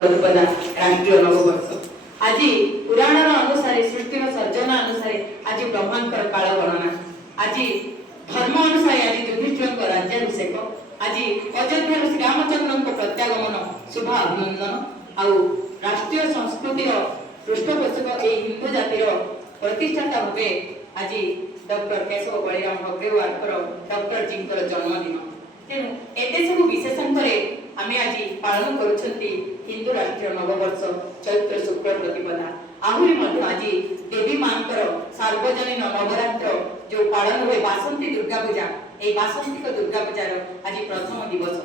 राष्ट्रीय नववर्ष आज पुराण अनुसार सृष्टि सर्जना अनुसार आज ब्रह्मांकर काल गणना आज धर्म अनुसार आज युधिष्ठिर राज्याभिषेक आज अयोध्या श्री रामचंद्र प्रत्यागमन शुभ अभिनंदन आउ राष्ट्रीय संस्कृति पृष्ठपोषक हिंदू जातिर प्रतिष्ठाता भावे आज डॉक्टर केशव बलिराम भगदेवार डॉक्टर जी जन्मदिन तेणु एते सब विशेषण आमे आज पालन करुछंती हिंदू राष्ट्रीय नववर्ष चैत्र शुक्ल प्रतिपदा आहुरी मध्य आज देवी मांकर सार्वजनीन नवरात्र जो पालन हुए बासंती दुर्गा पूजा ए बासंतिक दुर्गा पूजार आज प्रथम दिवस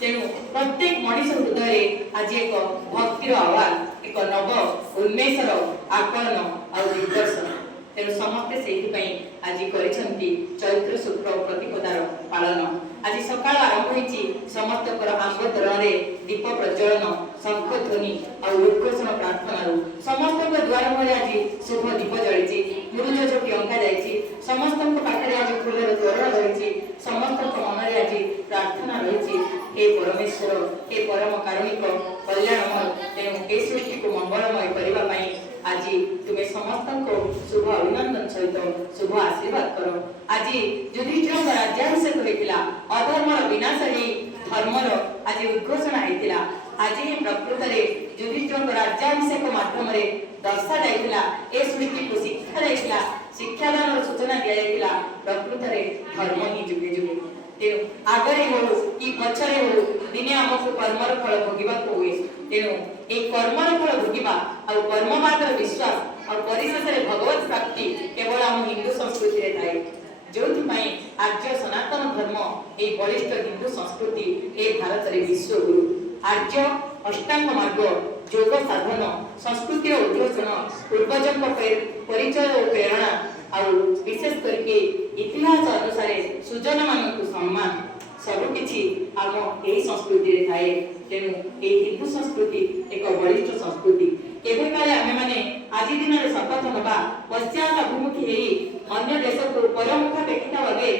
तेणु प्रत्येक मनीष हृदय आज एक भक्तिर आह्वान एक नव उन्मेषर आकलन और दिग्दर्शन तेणु समस्ते से आज करिसेंती चैत्र शुक्ल प्रतिपदार पालन आज सकाळ आरंभ होईची समस्त आंब तरण दीप प्रज्वलन शंख ध्वनि और उद्घोषण प्रार्थना समस्त द्वार मुहे आज शुभ दीप जली मुरुज झोटी अंका जाइए समस्त पाखे आज फूलर तोरण रही समस्त मन में आज प्रार्थना रही हे परमेश्वर हे परम कारुणिक कल्याणमय तेणु ए सृष्टि को मंगलमय करने आज तुम्हें समस्त को शुभ अभिनंदन सहित शुभ आशीर्वाद करो आज युधिष्ठिर राज्याभिषेक होता अधर्मर विनाश ही धर्मर आज उद्घोषणा होता आज ही प्रकृत में युधिष्ठिर राज्याभिषेक माध्यम दर्शा जाइला ए सृष्टि को शिक्षा जाइला शिक्षादान सूचना दि जाइला प्रकृत में धर्म ही जुगे जुगे तेणु आगरे हो कि पछरे हो दिने आमको कर्मर फल भोगिबा हुए तेणु এই কর্মর ফল ভোগিবা আর কর্মবাদর বিশ্বাস আর পরিশেষে ভগবত প্রাপ্তি কেবল আম হিন্দু সংস্কৃতিরে থাকে ଯେଉଁଥିପାଇଁ ଆର୍ଯ୍ୟ ସନାତନ ଧର୍ମ এই ବଳିଷ୍ଠ ହିନ୍ଦୁ ସଂସ୍କୃତି এই ଭାରତରେ ବିଶ୍ୱଗୁରୁ ଆର୍ଯ୍ୟ ଅଷ୍ଟାଙ୍ଗ ମାର୍ଗ ଯୋଗ ସାଧନ ସଂସ୍କୃତିର ଉଦ୍ଘୋଷଣ ପୂର୍ବଜଙ୍କ ପରିଚୟ ଓ ପ୍ରେରଣା ଆଉ ବିଶେଷ କରିକି ଇତିହାସ ଅନୁସାରେ ସୁଜନମାନଙ୍କୁ ସମ୍ମାନ ସବୁକିଛି ଆମ ଏହି ସଂସ୍କୃତିରେ ଥାଏ। ତେଣୁ ଏହି ହିନ୍ଦୁ ସଂସ୍କୃତି ଏକ ବଳିଷ୍ଠ ସଂସ୍କୃତି। କେବେ କାଳେ ଆମେମାନେ ଆଜି ଦିନରେ ଶପଥ ନେବା ପଶ୍ଚାତ ଅଭିମୁଖୀ ହେଇ ଅନ୍ୟ ଦେଶକୁ ପରମୁଖାପେକ୍ଷିତ ଭାବେ